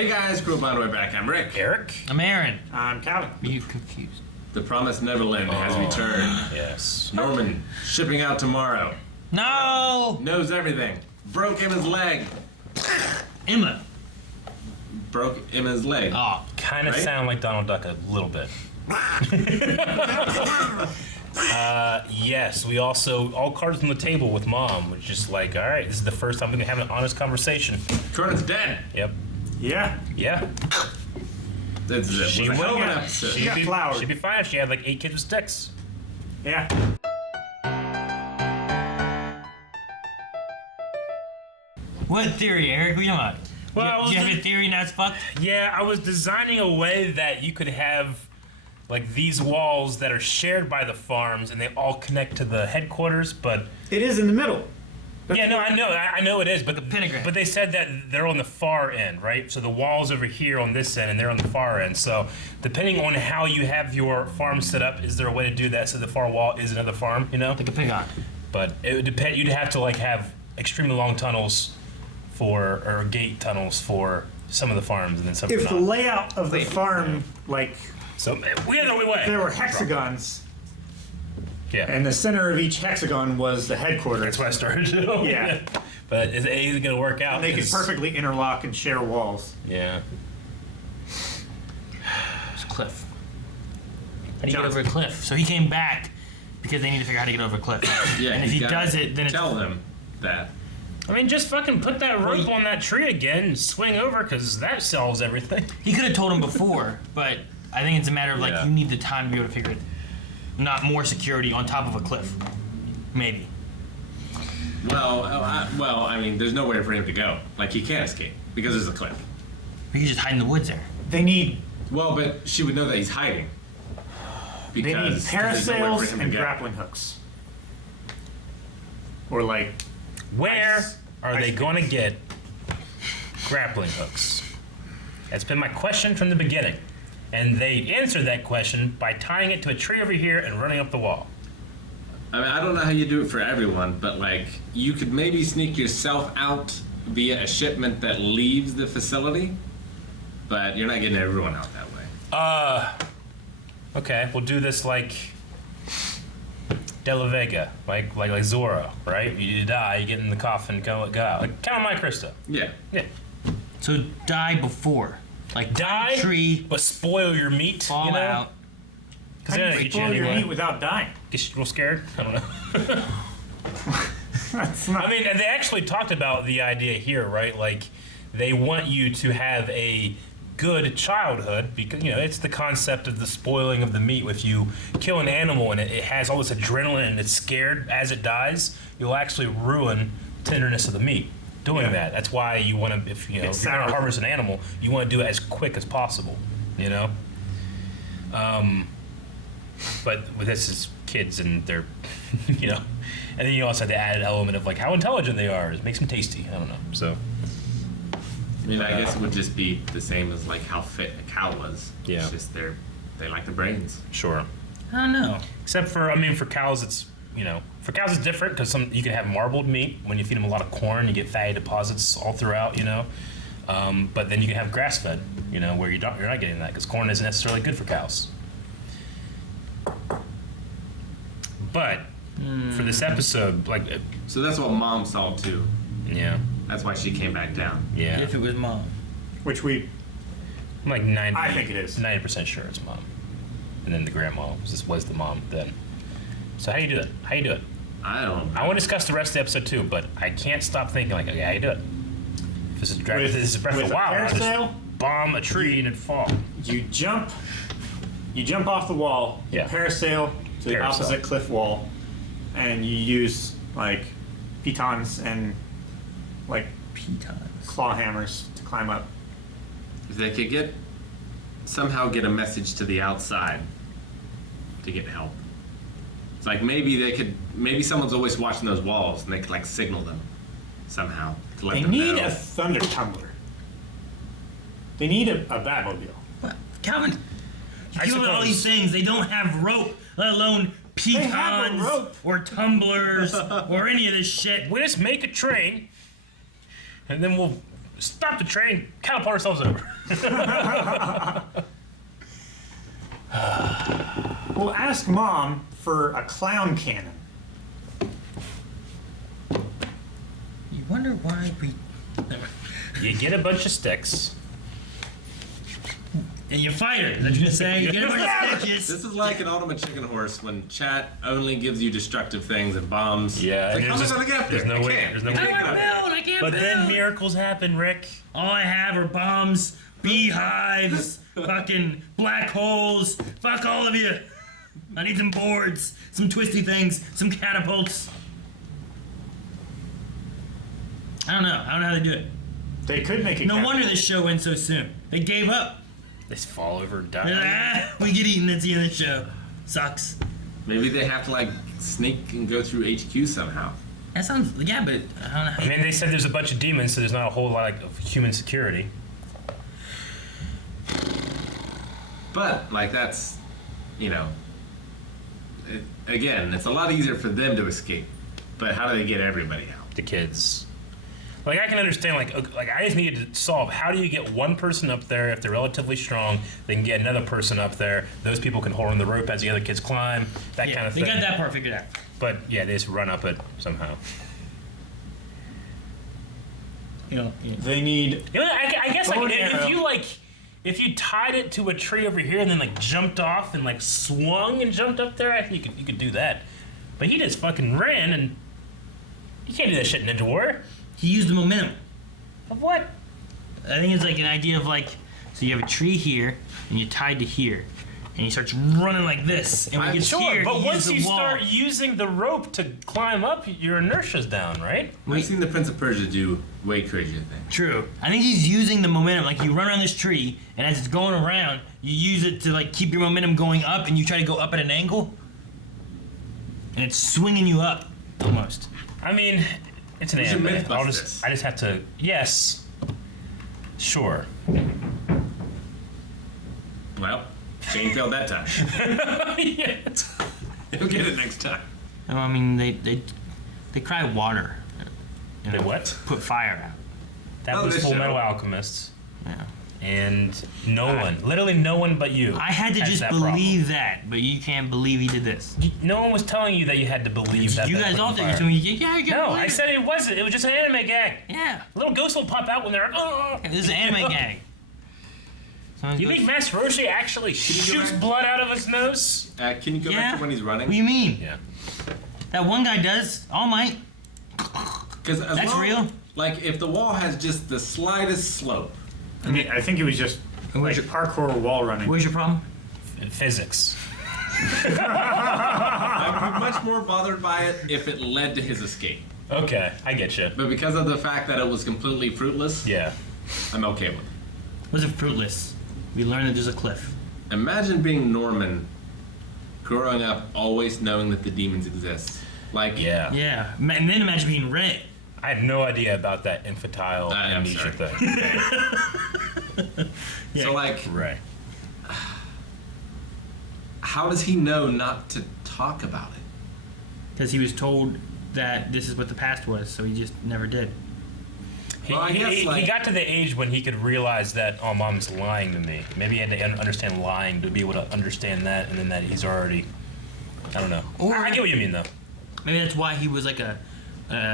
Hey guys, Crew by the way back. I'm Rick. Eric? I'm Aaron. I'm Calvin. Are you confused? The promised Neverland has returned. Yes. Norman, shipping out tomorrow. No! Knows everything. Broke Emma's leg. Emma. Broke Emma's leg. Oh, Kind of Right? sound like Donald Duck a little bit. Yes, we also, all cards on the table with Mom, which is like, all right, this is the first time we can have an honest conversation. Jordan's dead. Yep. Yeah. Yeah. This is it. She Was a hell of an would- episode. She got flowered. She'd be fine if she had like 8 kids with sticks. Yeah. what theory, Eric? What are you talking about? Well, I was you have just- a theory and that's fucked? Yeah, I was designing a way that you could have like these walls that are shared by the farms and they all connect to the headquarters, but It is in the middle. yeah, no, I know it is, but The pentagram. But they said that they're on the far end, right? So the wall's over here on this end, and they're on the far end. So depending on how you have your farm set up, is there a way to do that so the far wall is another farm? You know, Like a pig on. but it would depend. You'd have to like have extremely long tunnels for or gate tunnels for some of the farms, and then some If the not. layout of the farm, like, So we had no way. there were hexagons, Yeah, and the center of each hexagon was the headquarters. that's what I started to do. Yeah. But is it going to work out? And they could 'Cause- perfectly interlock and share walls. Yeah. It's a cliff. How do you get Johnson. over a cliff? So he came back because they need to figure out how to get over a cliff. Yeah, and if he's he gotta does it, then it's... tell them that. I mean, just fucking put that rope on that tree again and swing over, because that solves everything. He could have told him before, but I think it's a matter of like Yeah. you need the time to be able to figure it. Not more security on top of a cliff. Maybe. Well, I mean, there's nowhere for him to go. Like, he can't escape because there's a cliff. He could just hide in the woods there. They need Well, but she would know that he's hiding. they need Because there's nowhere for parasails him to and go. grappling hooks. Or like Where Ice- are they ice going to picks. get grappling hooks? That's been my question from the beginning. And they answered that question by tying it to a tree over here and running up the wall. I mean, I don't know how you do it for everyone, but like, you could maybe sneak yourself out via a shipment that leaves the facility, but you're not getting everyone out that way. Okay, we'll do this like De La Vega, like Zorro, right? You die, you get in the coffin, go out. Like Count Monte Cristo. Yeah. Yeah. So die before. Like Die, tree, but spoil your meat, fall you know? out. Because how they're do gonna you get you spoil your anyway. meat without dying? Get you a little scared? I don't know. That's not. I mean, and they actually talked about the idea here, right? Like, they want you to have a good childhood because, you know, it's the concept of the spoiling of the meat. If you kill an animal and it has all this adrenaline and it's scared as it dies, you'll actually ruin the tenderness of the meat doing Yeah. that. That's why you want to, if you know, It's if you're going to sour. harvest an animal, you want to do it as quick as possible, you know? But with this is kids and they're, you know, and then you also have the added element of like how intelligent they are. It makes them tasty. I don't know. So I mean, I guess it would just be the same as like how fit a cow was. Yeah. It's just they like the brains. sure. I don't know. Except for, I mean, for cows, it's, you know, for cows it's different because some you can have marbled meat when you feed them a lot of corn. You get fatty deposits all throughout, you know. But then you can have grass fed, you know, where you're not getting that because corn isn't necessarily good for cows. But for this episode, like, So that's what Mom saw too. yeah, That's why she came back down. yeah, If it was mom. Which we I'm like 90. I think it is. 90% sure it's mom, and then the grandma was the mom then. So how you do it? How you do it? I don't know. I want to discuss the rest of the episode too, but I can't stop thinking like, okay, how you do it? If this is Breath of the with a Wild, I'll just parasail, bomb a tree and it'd fall. you jump off the wall, you Yeah. parasail to the Parasail. opposite cliff wall, and you use like pitons and like Pitons. claw hammers to climb up. If they could somehow get a message to the outside to get help. It's like maybe someone's always watching those walls and they could like signal them somehow to let They them need know. a thunder tumbler. They need a Batmobile. What? Calvin, you I give all suppose. these things. They don't have rope, let alone have a pitons rope. or tumblers or any of this shit. We just make a train, and then we'll stop the train, catapult ourselves over. We'll ask Mom for a clown cannon. You wonder why we. You get a bunch of sticks. And you fight her. Is that what you're gonna say? You get a bunch of stitches. This is like an ultimate chicken horse when chat only gives you destructive things and bombs. Yeah, It's like, and how am I there's gonna get up there? there's no I way- can't. there's no I way can't to get get up up there. Build, I can't But build. then miracles happen, Rick. All I have are bombs, beehives, fucking black holes. Fuck all of you. I need some boards, some twisty things, some catapults. I don't know. I don't know how they do it. They could make it. No wonder this show ends so soon. They gave up. They just fall over and They're die. like, we get eaten. That's the end of the show. Sucks. Maybe they have to like sneak and go through HQ somehow. That sounds. Yeah, but I don't know. How I mean, they said there's a bunch of demons, so there's not a whole lot of human security. But like that's, again, it's a lot easier for them to escape. But how do they get everybody out? The kids. Like, I can understand, like I just needed to solve, how do you get one person up there if they're relatively strong, they can get another person up there, those people can hold on the rope as the other kids climb, that Yeah, kind of they thing. got that part figured out. But, yeah, they just run up it somehow. You know. They need. You know, I guess, like, Bow and arrow. if you tied it to a tree over here and then, like, jumped off and, like, swung and jumped up there, I think you could do that. But he just fucking ran, and you can't do that shit in Ninja Warrior. He used the momentum. Of what? I think it's like an idea of like, so you have a tree here, and you're tied to here, and he starts running like this, and when I'm he gets sure, here, But he once uses you the wall. start using the rope to climb up, your inertia's down, right? I've seen the Prince of Persia do way crazier things. True. I think he's using the momentum. Like you run around this tree, and as it's going around, you use it to like keep your momentum going up, and you try to go up at an angle, and it's swinging you up almost. I mean, it's an We should anime. myth bust this. I just have to. Yes. Sure. Well, Shane failed that time. Yeah. He'll get it next time. No, I mean they cry water. You They know, what? Put fire out. That Oh, was this Full show. Metal Alchemist, Yeah. and no one, literally no one but you. I had to has just that believe that, but you can't believe he did this. No one was telling you that you had to believe that. You they guys put all fire. think to me, yeah, you can't No, believe I it. said it wasn't. It was just an anime gag. Yeah. A little ghost will pop out when they're like, oh. This is an anime gag. You think Master Roshi actually you go shoots back? blood out of his nose? Can you go Yeah. back to when he's running? What do you mean? Yeah. That one guy does. All might. Because That's real? Like if the wall has just the slightest slope, I mean, I think it was just like parkour wall running. Where's your problem? Physics. I'd be much more bothered by it if it led to his escape. Okay, I get you. But because of the fact that it was completely fruitless, Yeah. I'm okay with it. Was it fruitless? We learned that there's a cliff. Imagine being Norman, growing up always knowing that the demons exist. Like, Yeah. Yeah. And then imagine being Red. I had no idea about that infantile I'm amnesia sorry. thing. so like, Right. how does he know not to talk about it? Because he was told that this is what the past was, so he just never did. Well, I guess, he like- got to the age when he could realize that, oh, mom's lying to me. Maybe he had to understand lying to be able to understand that, and then that he's already, I don't know. Or- I get what you mean, though. Maybe that's why he was like a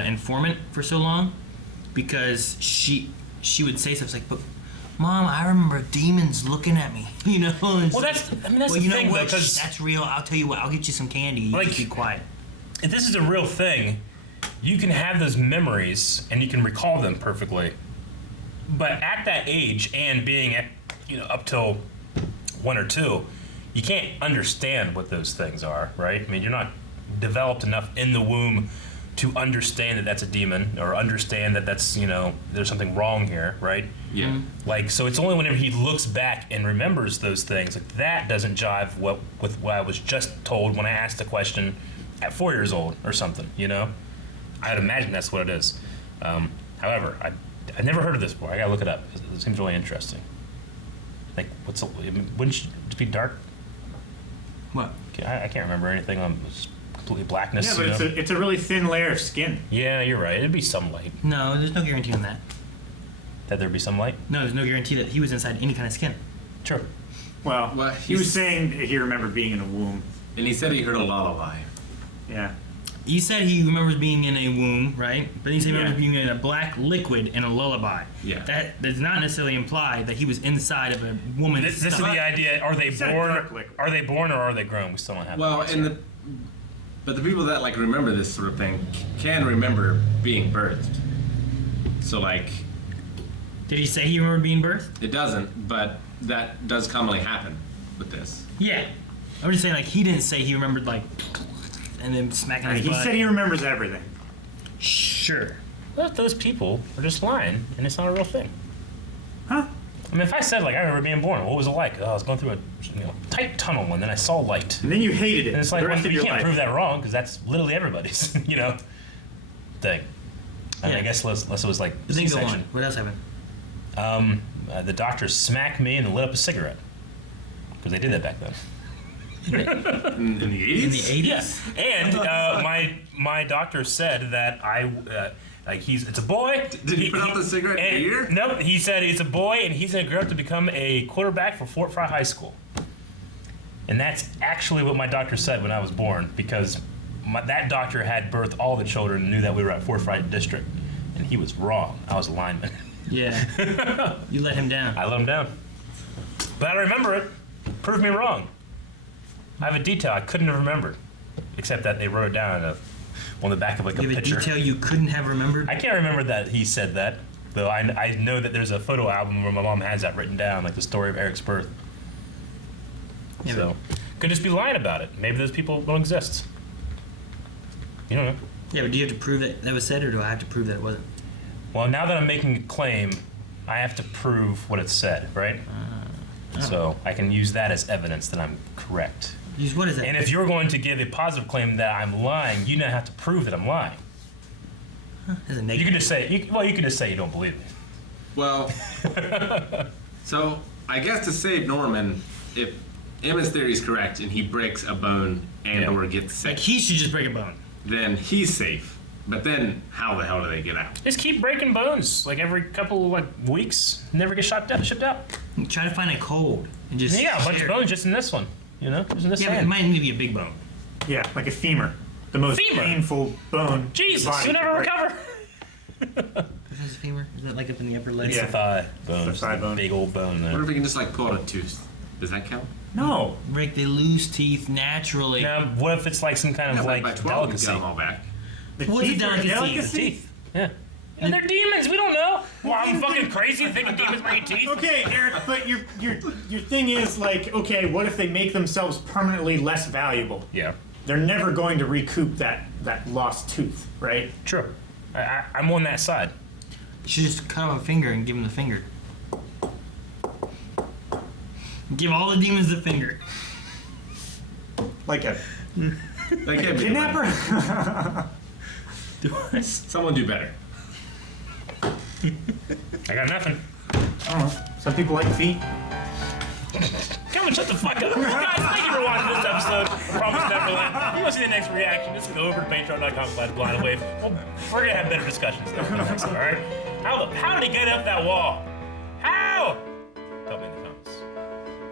informant for so long, because she would say stuff like, "But Mom, I remember demons looking at me," you know. And Well, that's well, the you know thing, though, what? 'cause That's real. I'll tell you what. I'll get you some candy. You Like- just be quiet. if this is a real thing, you can have those memories and you can recall them perfectly. But at that age and being at, up till 1 or 2, you can't understand what those things are, right? I mean, you're not developed enough in the womb to understand that that's a demon or understand that that's, there's something wrong here, right? Yeah. Like, so it's only whenever he looks back and remembers those things, like that doesn't jive with what I was just told when I asked the question at 4 years old or something, I'd imagine that's what it is. However, I've never heard of this before. I gotta look it up. It seems really interesting. Like, wouldn't it be dark? What? I can't remember anything on completely blackness. Yeah, but it's a really thin layer of skin. Yeah, you're right. It'd be some light. No, there's no guarantee on that. that there'd be some light. No, there's no guarantee that he was inside any kind of skin. True. Well, Well, he was he's- saying he remembered being in a womb. And he said he heard a lullaby. Yeah. He said he remembers being in a womb, right? But he said he remembers Yeah. being in a black liquid in a lullaby. Yeah. That does not necessarily imply that he was inside of a woman's This is stomach. the idea. Are they said born? dark liquid. Are they born or are they grown? We still don't have. Well, that answer. but the people that like remember this sort of thing can remember being birthed. So like, Did he say he remembered being birthed? it doesn't, but that does commonly happen with this. Yeah. I'm just saying, like, he didn't say he remembered, like, and then smacking his He butt. said he remembers everything. Sure. Well, those people are just lying, and it's not a real thing. Huh? I mean, if I said, like, I remember being born, what was it like? Oh, I was going through a tight tunnel, and then I saw light. And then you hated it And it's for like, the well, rest of you your can't life. prove that wrong, because that's literally everybody's, thing. I mean, Yeah. I guess unless it was like But then go C-section. on. What else happened? The doctor smacked me and lit up a cigarette. Because they did that back then. In the 80s? In the 80s? Yes. And my doctor said that it's a boy. Did he put out the cigarette and, here? Nope. He said it's a boy and he's gonna grow up to become a quarterback for Fort Fry High School. And that's actually what my doctor said when I was born, because that doctor had birthed all the children and knew that we were at Fort Fry District, and he was wrong. I was a lineman. Yeah. You let him down. I let him down. But I remember it. Proved me wrong. I have a detail I couldn't have remembered, except that they wrote it down on the back of like You a have a picture. detail you couldn't have remembered? I can't remember that he said that, though I know that there's a photo album where my mom has that written down, like the story of Eric's birth. Yeah, So, could just be lying about it. Maybe those people don't exist. You don't know. Yeah, but do you have to prove that that was said, or do I have to prove that it wasn't? Well, now that I'm making a claim, I have to prove what it said, right? So I can use that as evidence that I'm correct. Use what is that? And if you're going to give a positive claim that I'm lying, you don't have to prove that I'm lying. That's a You negative. can just say, you can just say you don't believe me. Well, so I guess to save Norman, if Emma's theory is correct and he breaks a bone and Yeah. or gets sick, Like, he should just break a bone. then he's safe. But then how the hell do they get out? Just keep breaking bones, like every couple weeks. Never get shipped out. You try to find a cold and just. Yeah, a bunch of share. bones just in this one. Just in this Yeah, but it hand. might need to be a big bone. Yeah, like a femur. The most Femur? painful bone. in the Jesus, body you'll to never break. recover. What is a femur? Is that like up in the upper leg? It's Yeah. the thigh bone. The thigh bone. Big old bone What there. if we can just like pull out a tooth? Does that count? No. Rick, they lose teeth naturally. Now, what if it's like some kind Yeah, of but by like 12 we got delicacy? them all back. The What's teeth a are a delicacy? delicacy? Teeth. Yeah. And they're demons. We don't know. Well, I'm fucking crazy thinking demons bring you teeth. Okay, Eric, but your thing is like, okay, what if they make themselves permanently less valuable? Yeah. They're never going to recoup that lost tooth, right? True. I'm on that side. You should just cut off a finger and give him the finger. Give all the demons the finger. Like a They can't be kidnapper? Someone do better. I got nothing. I don't know. Some people like feet. Come and shut the fuck up. Guys, thank you for watching this episode of Promise Neverland. If you want to see the next reaction, just go over to patreon.com/blindwave. We're going to have better discussions there for the next one, alright? How did he get up that wall?